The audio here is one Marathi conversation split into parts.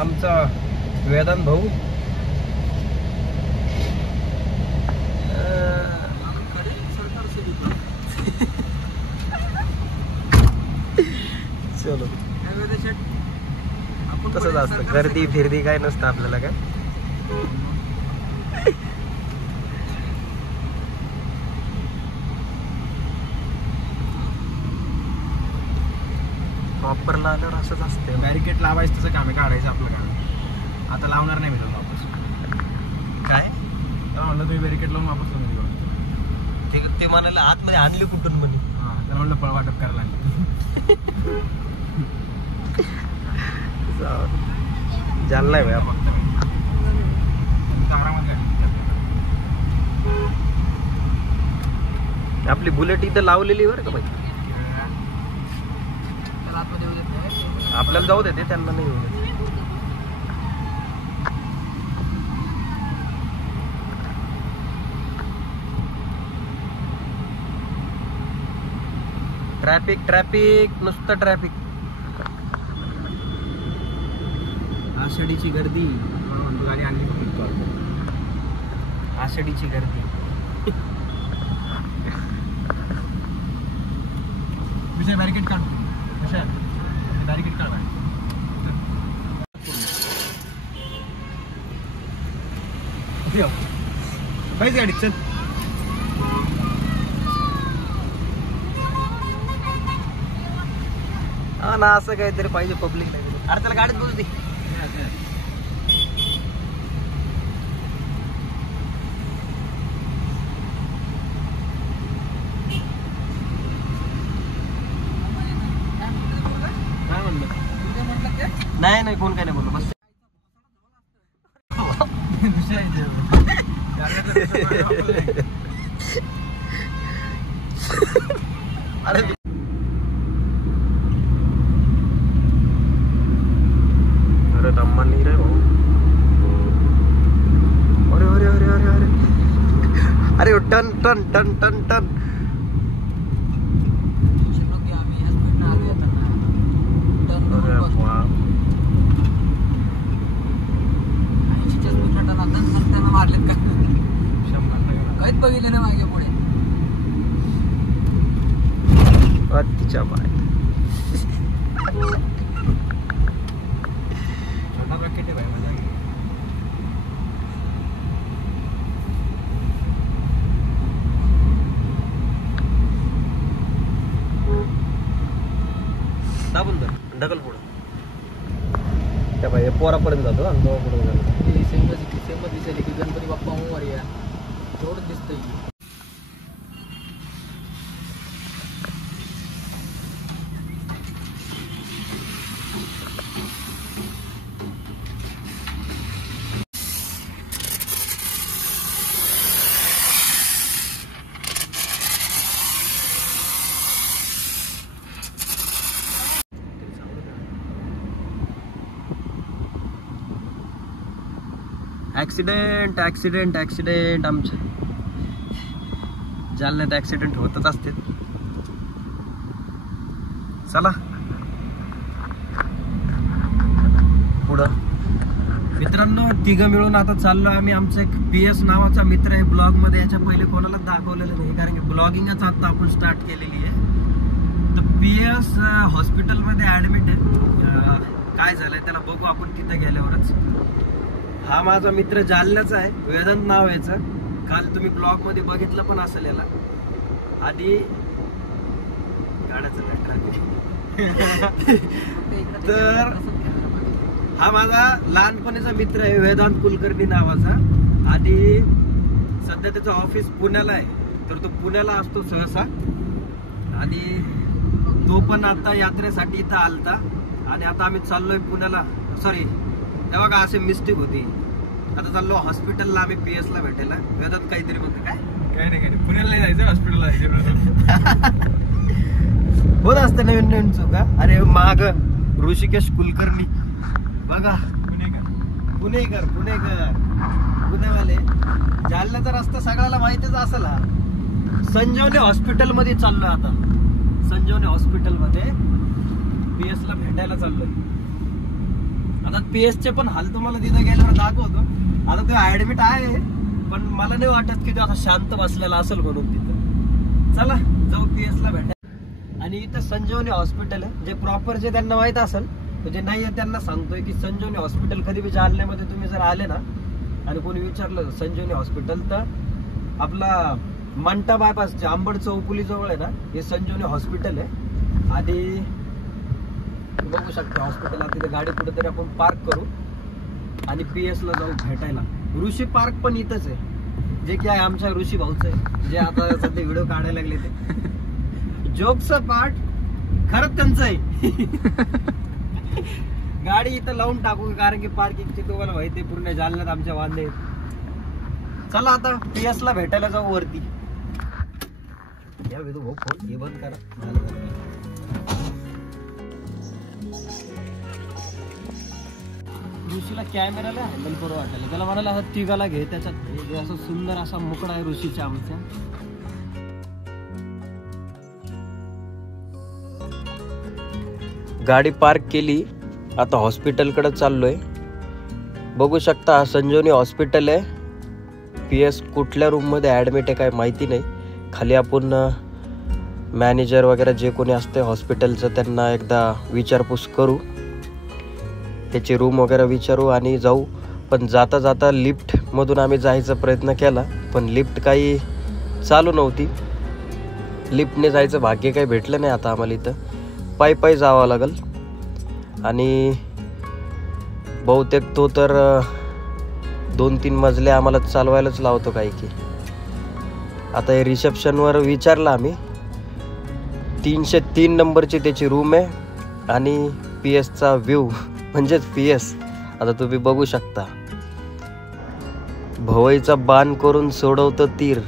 आमचा वेदांत भाऊ. चलो तसंच असतं, गर्दी फिरदी काय नसतं आपल्याला काय. प्रॉपरला आल्यावर असंच असतं. बॅरिकेड लावायचं तसं काम आहे, काढायचं आपलं काम. आता लावणार नाही मी त्याला वापस. काय त्याला म्हणलं तुम्ही बॅरिकेड लावून वापस लावून ते म्हणाले आतमध्ये आणली कुठून म्हणे. हां, त्याला म्हणलं पळ वाटप करायला लागलं. जालना भाई आपण आपली बुलेट इथं लावलेली बरं का भाई. आपल्याला जाऊ देते, त्यांना नाही येऊ देते. ट्रॅफिक ट्रॅफिक नुसतं ट्रॅफिक. आषाढीची गर्दी. गाडी आणली आषाढीची गर्दी. विषय बॅरिकेड काढ. विषय बॅरिकेड काढ. पाहिजे गाडी चल. हा ना, असं काहीतरी पाहिजे पब्लिक. अरे त्याला गाडीत बसू दे. काय म्हणलं? नाही नाही, कोण काय नाही बोललो. बस अरे अरे दम्मा नहीं रहे भाऊ. अरे अरे अरे अरे अरे अरे टन टन टन टन टन. अरे वाह. काहीच बघितलं नाही मागे पुढे. तिच्या बाय छोटा बॅकेट आहे भाई माझ्या. दाबून धर, ढकल पुढं. त्या बाई पोरापर्यंत जातो आणि तो पुढे जातो. सेम दिसली की गणपती बाप्पा मोरया तेवढंच दिसतंय. Accident accident accident. आमच्या जालन्यात ऍक्सिडेंट होतच असते. चला पुढं. मित्रांनो, तिघं मिळून आता चाललो आम्ही. आमचा एक PS नावाचा मित्र आहे ब्लॉग मध्ये. याच्या पहिले कोणाला दाखवलेलं नाही, कारण की ब्लॉगिंगच आता आपण स्टार्ट केलेली आहे. तर PS हॉस्पिटलमध्ये ऍडमिट आहे. काय झालंय त्याला बघू आपण तिथे गेल्यावरच. हा माझा मित्र जालन्याचा आहे, वेदांत नाव याचं. काल तुम्ही ब्लॉग मध्ये बघितलं पण असेल याला. आधी गाड्याचं तर हा माझा लहानपणीचा मित्र आहे, वेदांत कुलकर्णी नावाचा. आधी सध्या त्याचं ऑफिस पुण्याला आहे, तर तो पुण्याला असतो सहसा. आणि तो पण आता यात्रेसाठी इथं आलता. आणि आता आम्ही चाललोय पुण्याला. सॉरी, तेव्हा का असे मिस्टेक होती. आता चाललो हॉस्पिटलला आम्ही PS ला भेटायला. वेदांत काहीतरी म्हणतो. काय नाही पुण्याला नाही जायचं, हॉस्पिटलला जायचं. होत असतं नवीन नवीन चुका. अरे माग ऋषिकेश कुलकर्णी बघा, पुणेकर पुणेवाले. जालन्याचा रस्ता सगळ्याला माहितीच असेल. हा संजीवनी हॉस्पिटल मध्ये चाललोय आता. संजीवनी हॉस्पिटल मध्ये PS ला भेटायला चाललोय. आता PS चे पण हाल तुम्हाला तिथं गेल्यावर दाखवतो. आता तो ऍडमिट आहे पण मला नाही वाटत की तो आता शांत बसलेला असेल म्हणून तिथं. चला जाऊ PS ला भेटा. आणि इथं संजीवनी हॉस्पिटल आहे, जे प्रॉपर जे त्यांना माहित असेल, म्हणजे नाही आहे त्यांना सांगतोय की संजीवनी हॉस्पिटल कधी बी जालन्यामध्ये तुम्ही जर आले ना आणि कोणी विचारलं संजीवनी हॉस्पिटल, तर आपला मंटा बायपास आंबड चौफुली जवळ आहे ना, हे संजीवनी हॉस्पिटल आहे. आणि बघू शकता हॉस्पिटल. तिथे गाडी कुठेतरी आपण पार्क करू आणि PS ला जाऊ भेटायला. ऋषी पार्क पण इथंच आहे, जे की आहे आमच्या ऋषी भाऊचं आहे, जे आता सध्या व्हिडिओ काढायला लागले. ते जोकचं पार्ट खरंच त्यांचं आहे. गाडी इथं लावून टाकू कारण की पार्किंगची तुम्हाला माहिती पूर्ण जालन्यात आमच्या वांदे. चला आता PS ला भेटायला जाऊ वरती. या विदू भाऊ फोन हे बंद करा. ऋषीला कॅमेराला हँडल करू वाटायला, त्याला म्हणाला असं तिघाला घे, त्याच्यात असं सुंदर असा मुकडा आहे ऋषीच्या आमच्या. गाडी पार्क केली, आता हॉस्पिटलकडे चाललोय. बघू शकता हा संजीवनी हॉस्पिटल आहे. PS कुठल्या रूममध्ये ॲडमिट आहे काय माहिती नाही. खाली आपण मॅनेजर वगैरे जे कोणी असते हॉस्पिटलचं त्यांना एकदा विचारपूस करू, त्याची रूम वगैरे विचारू आणि जाऊ. पण जाता जाता लिफ्टमधून आम्ही जायचा प्रयत्न केला पण लिफ्ट काही चालू नव्हती. लिफ्टने जायचं भाग्य काही भेटलं नाही. आता आम्हाला इथं पायी जावं लागेल आणि बहुतेक तो तर 2-3 मजले आम्हाला चालवायलाच लावतो काही की. आता हे रिसेप्शनवर विचारलं आम्ही, 303 नंबरची त्याची रूम आहे आणि PS चा व्ह्यू म्हणजेच PS आता तुम्ही बघू शकता. भवईचा बाण करून सोडवतं तीर.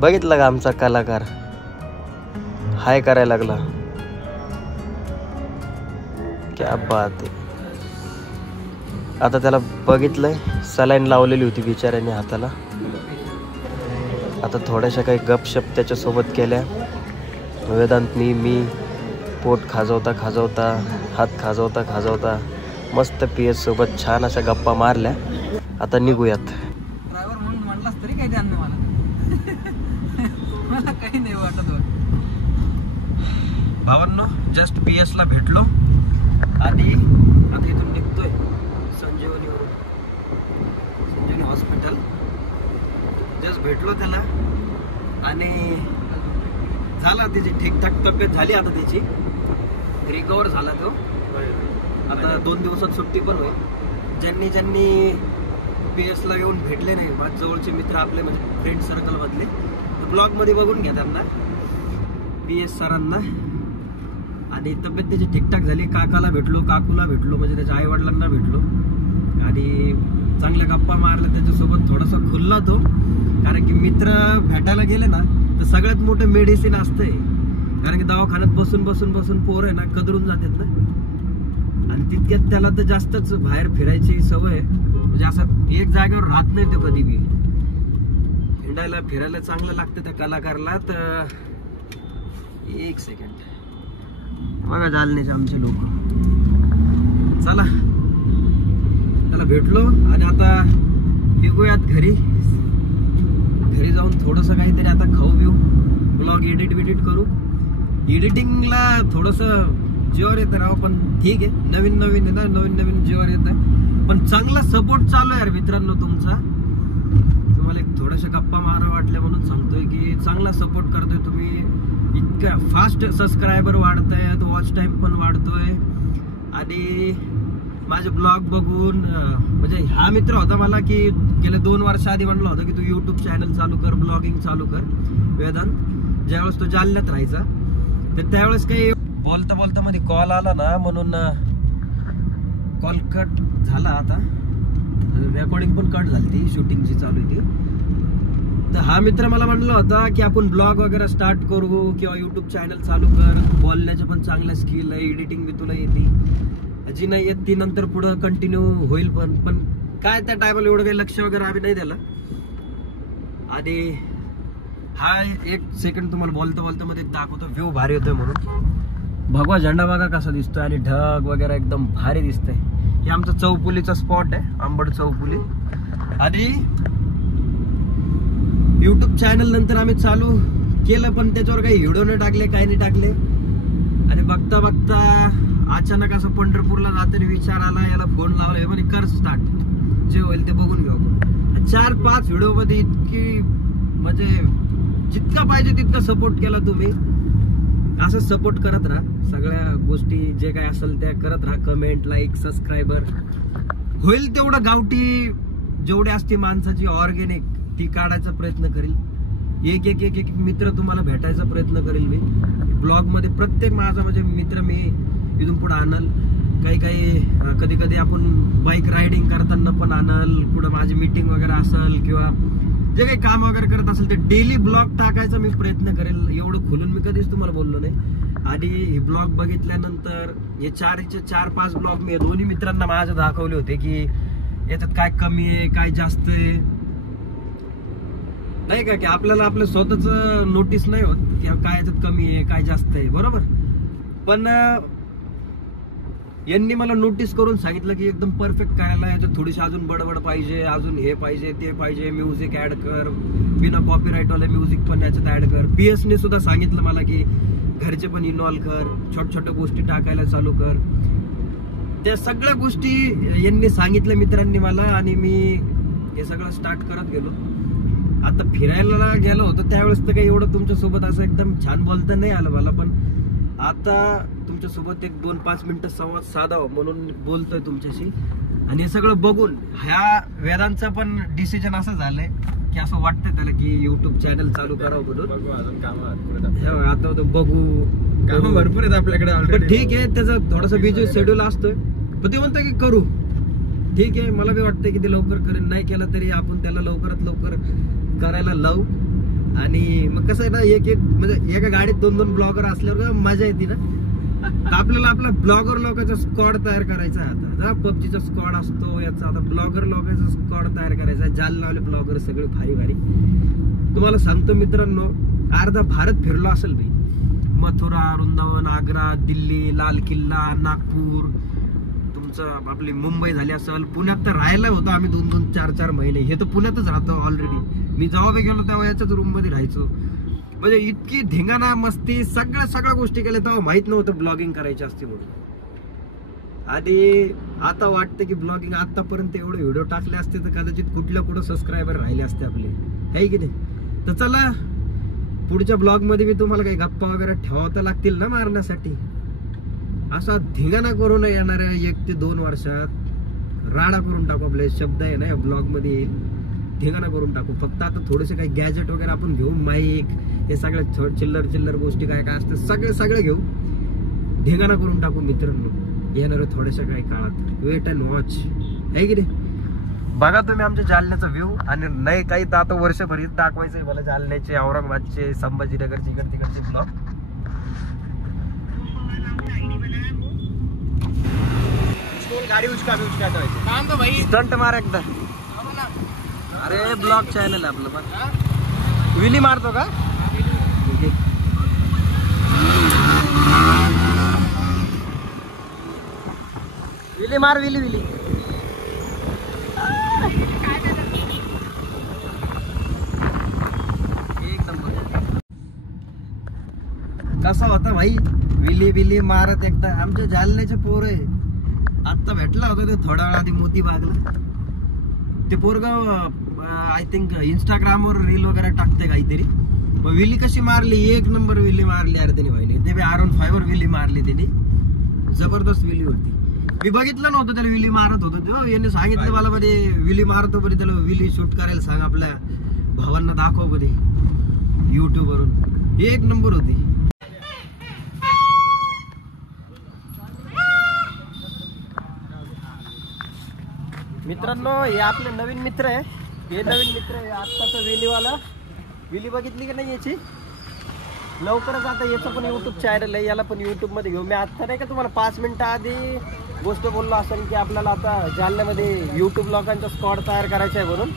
बघितलं का आमचा कलाकार हाय करायला लागला. क्या बात आहे. आता त्याला बघितलंय, सलाईन लावलेली होती बिचाऱ्याने हाताला. आता थोड्याशा काही गपशप त्याच्यासोबत केल्या. वेदांतनी मी पोट खाजवता हात खाजवता मस्त PS सोबत छान अशा गप्पा मारल्या. आता निघूयात. ड्रायव्हर म्हणून म्हणलास तरी काही ध्यान नाही मला काही नाही वाटत. भावांनो जस्ट PS ला भेटलो आणि आता इथून निघतोय संजीवनीवरून. संजीवनी हॉस्पिटल जस्ट भेटलो त्याला आणि झाला त्याची ठीकठाक तब्येत झाली. आता त्याची रिकवर झाला तो. आता 2 दिवसात सुट्टी पण होईल. ज्यांनी PS ला येऊन भेटले नाही, माझ्या जवळचे मित्र आपले म्हणजे फ्रेंड सर्कल मधले, ब्लॉग मध्ये बघून घ्या त्यांना, PS सरांना. आणि तब्येत त्याची ठीकठाक झाली. काकाला भेटलो, काकूला भेटलो, म्हणजे त्याच्या आई वडिलांना भेटलो आणि चांगल्या गप्पा मारल्या त्याच्यासोबत. थोडासा खुलला तो, कारण की मित्र भेटायला गेले ना तर सगळ्यात मोठं मेडिसिन असतंय. कारण की दवाखान्यात बसून पोर आहे ना कदरून जातात ना, आणि तितक्यात त्याला तर जास्तच बाहेर फिरायची सवय आहे. म्हणजे असं एक जागेवर राहत नाही तो कधी बी. हिंडायला फिरायला चांगलं लागतं त्या कलाकारला. तर 1 सेकंड बघा जालन्याचे आमचे लोक. चला त्याला भेटलो आणि आता निघूयात घरी. घरी जाऊन थोडंसं काहीतरी आता खाऊ पिऊ, ब्लॉग एडिट करू. एडिटिंगला थोडंसं जीवावर येतं राव, पण ठीक आहे. नवीन आहे ना, नवीन जीवावर येतं. पण चांगला सपोर्ट चालू आहे यार मित्रांनो तुमचा. तुम्हाला एक थोड्याशा गप्पा मारा वाटल्या म्हणून सांगतोय की चांगला सपोर्ट करतोय तुम्ही. इतक्या फास्ट सबस्क्रायबर वाढतायत, वॉच टाइम पण वाढतोय. आणि माझे ब्लॉग बघून म्हणजे हा मित्र होता मला की गेल्या 2 वर्ष आधी म्हणलं होतं की तू YouTube चॅनल चालू कर, ब्लॉगिंग चालू कर वेदांत. ज्यावेळेस तो जालन्यात राहायचा तर त्यावेळेस काही बोलता मध्ये कॉल आला ना, म्हणून कॉल कट झाला. आता रेकॉर्डिंग पण कट झाली ती, शूटिंगची चालू होती. तर हा मित्र मला म्हणला होता की आपण ब्लॉग वगैरे स्टार्ट करू किंवा YouTube चॅनल चालू कर. बोलण्याचे पण चांगल्या स्किल आहे, एडिटिंग बी तुला येते. जी नाही येत ती नंतर पुढं कंटिन्यू होईल. पण काय त्या टायमाला एवढं काही लक्ष वगैरे आम्ही नाही दिलं. आणि हा 1 सेकंड तुम्हाला बोलता मध्ये दाखवतो, व्ह्यू भारी होतोय म्हणून. भगवा झेंडा बघा कसा दिसतोय आणि ढग वगैरे एकदम भारी दिसतंय. हे आमचा चौपुलीचा स्पॉट आहे, आंबड चौपुली. आणि युट्यूब चॅनल नंतर आम्ही चालू केलं, पण त्याच्यावर काही व्हिडिओ नाही टाकले, काही नाही टाकले. आणि बघता बघता अचानक असं पंढरपूरला जाताना विचार आला, याला फोन लावला, हे म्हणे कर स्टार्ट, जे होईल ते बघून घेऊ आपण. 4-5 व्हिडिओ मध्ये इतकी म्हणजे जितका पाहिजे तितका सपोर्ट केला तुम्ही. असं सपोर्ट करत राहा, सगळ्या गोष्टी जे काय असेल त्या करत राहा. Comment, like, subscriber. होईल तेवढं गावठी जेवढे असते माणसाची ऑर्गेनिक ती काढायचा प्रयत्न करील. एक एक एक एक मित्र तुम्हाला भेटायचा प्रयत्न करेल मी. ब्लॉग मध्ये प्रत्येक माझा म्हणजे मित्र मी इथून पुढे आणल. काही कधी कधी आपण बाईक रायडिंग करताना पण आणल, कुठं माझी मीटिंग वगैरे असेल किंवा जे काही काम वगैरे करत असेल ते डेली ब्लॉग टाकायचा मी प्रयत्न करेल. एवढं खोलून मी कधीच तुम्हाला बोललो नाही. आणि हे ब्लॉग बघितल्यानंतर हे 4-5 ब्लॉग मी दोन्ही मित्रांना माझ्या दाखवले होते की याच्यात काय कमी आहे, काय जास्त आहे, नाही का, की आपल्याला आपलं स्वतःच नोटीस नाही होत की काय याच्यात कमी आहे, काय जास्त आहे, बरोबर. पण यांनी मला नोटीस करून सांगितलं की एकदम परफेक्ट करायला, याच्यात थोडीशी अजून बडबड पाहिजे, अजून हे पाहिजे, ते पाहिजे, म्युझिक ऍड कर, बिना कॉपीराईट वाले म्युझिक पण याच्यात ऍड कर. PS ने सुद्धा सांगितलं मला की घरचे पण इन्व्हॉल्व कर, छोट्या छोट्या गोष्टी टाकायला चालू कर. त्या सगळ्या गोष्टी यांनी सांगितल्या मित्रांनी मला, आणि मी हे सगळं स्टार्ट करत गेलो. आता फिरायला गेलो होतो त्यावेळेस तर काही एवढं तुमच्यासोबत असं एकदम छान बोलता नाही आलं मला, पण आता तुमच्यासोबत 1-2-5 मिनिटं संवाद साधावा म्हणून बोलतोय तुमच्याशी. आणि हे सगळं बघून ह्या वेदांचा पण डिसिजन असं झालंय की असं वाटतंय त्याला की युट्यूब चॅनल चालू करावं म्हणून. आता बघू, काम भरपूर आहेत आपल्याकडे. पण ठीक आहे, त्याचा थोडासा बिझी शेड्यूल असतोय, पण ते म्हणतं की करू. ठीक आहे, मला बी वाटतंय की ते लवकर करेन. नाही केलं तरी आपण त्याला लवकरात लवकर करायला लावू. आणि मग कसं आहे ना, एक म्हणजे एका गाडीत 2-2 ब्लॉगर असल्यावर मजा येते ना. आपल्याला आपला ब्लॉगर लोकांचा स्क्वॉड तयार करायचा आहे. आता पबजीचा स्क्वॉड असतो, याचा आता ब्लॉगर लोकांचा स्क्वॉड तयार करायचा आहे. जालनावाले ब्लॉगर सगळे भारी भारी. तुम्हाला सांगतो मित्रांनो, अर्धा भारत फिरलो असेल भाई. मथुरा, वृंदावन, आग्रा, दिल्ली, लाल किल्ला, नागपूर, तुमचं आपली मुंबई झाली असेल. पुण्यात तर राहायला होतं आम्ही 2-4 महिने. हे तर पुण्यातच राहतो ऑलरेडी. मी जेव्हा बी गेलो तेव्हा याच्याच रूम मध्ये राहायचो. म्हणजे इतकी धिंगाणा मस्ती सगळ्या गोष्टी केल्या तेव्हा माहित नव्हतं ब्लॉगिंग करायची असते म्हणून. आणि आता वाटतं की ब्लॉगिंग आतापर्यंत एवढे व्हिडिओ टाकले असते तर कदाचित कुठं सबस्क्रायबर राहिले असते आपले, आहे की नाही. तर चला, पुढच्या ब्लॉग मध्ये मी तुम्हाला काही गप्पा वगैरे ठेवता लागतील ना मारण्यासाठी. असा धिंगाणा करून येणाऱ्या 1 ते 2 वर्षात राडा करून टाकू. आपले शब्द आहे ना या ब्लॉग मध्ये येईल, धिंगाणा करून टाकू. फक्त आता थोडेसे काही गॅजेट वगैरे आपण घेऊ, माईक, हे सगळ्या चिल्लर गोष्टी काय काय असते सगळे घेऊ, धिंगाणा करून टाकू मित्रांनो येणाऱ्या थोड्याशा काही काळात. वेट अँड वॉच, आहे की नाही. बघा तुम्ही आमच्या जालन्याचा व्ह्यू. आणि नाही काही तर आता वर्षभरीत दाखवायचंय मला जालन्याचे, औरंगाबादचे, संभाजीनगरचे, इकडे तिकडचे ब्लॉग. गाडी उचका काम तो भाई स्टंट मार एकदा. अरे ब्लॉग चॅनल आहे आपलं. मग विली मारतो का? विली मार, विली. एक नंबर. कसा होता भाई विली मारत एकदा. आमच्या जालन्याचे पोर आहे. आता भेटला होता ते थोडा वेळ आधी मोती बागला. ते पोरगाव आय थिंक इंस्टाग्रामवर रील वगैरे टाकते काहीतरी. मग विली कशी मारली, 1 नंबर विली मारली अरे त्याने भाईने. ते बी R15 वर विली मारली त्याने, जबरदस्त विली होती. मी बघितलं नव्हतं त्याला विली मारत होतं. याने सांगितलं मला मध्ये विली मारतो बरे, त्याला विली शूट करायला सांग, आपल्या भावांना दाखव बरे युट्यूब वरून. 1 नंबर होती. मित्रांनो, हे आपले नवीन मित्र आहे. हे नवीन मित्र आहे आत्ताचा विलीवाला. विली बघितली की नाही याची? लवकरच आता याचं पण युट्यूब चॅनल आहे, याला पण युट्यूब मध्ये घेऊ. मी आता नाही का तुम्हाला 5 मिनिटं आधी गोष्ट बोललो असेल की आपल्याला आता जालन्यामध्ये युट्यूब लोकांचा स्क्वॉड तयार करायचा आहे म्हणून.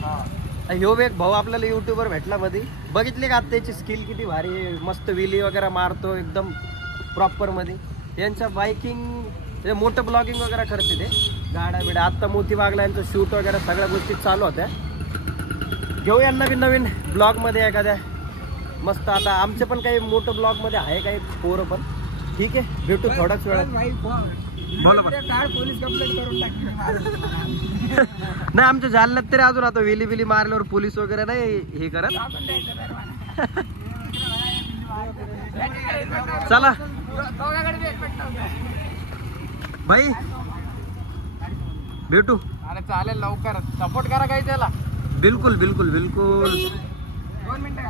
ह्यो एक भाऊ आपल्याला युट्यूबवर भेटला मध्ये. बघितली का आता याची स्किल किती भारी आहे. मस्त विली वगैरे मारतो एकदम प्रॉपर मध्ये. यांच्या बाईकिंग ते मोठं ब्लॉगिंग वगैरे करते ते गाड्या बिड्या. आत्ता मोती बागला यांचं शूट वगैरे सगळ्या गोष्टी चालू होत्या. घेऊ यांना बी नवीन ब्लॉगमध्ये एखाद्या मस्त. आता आमचे पण काही मोठं ब्लॉगमध्ये आहे काही पोरं पण. ठीक आहे, भेटू थोड्याच वेळात. बोला पोलीस कंप्लेंट करून टाकली. नाही आमच्या जालन्यात तरी अजून आता वेली बिली मारल्यावर पोलीस वगैरे नाही हे करत. चला भाई भेटू. अरे चालेल, लवकर सपोर्ट करा काही त्याला. बिलकुल बिलकुल बिलकुल. 2 मिनिटं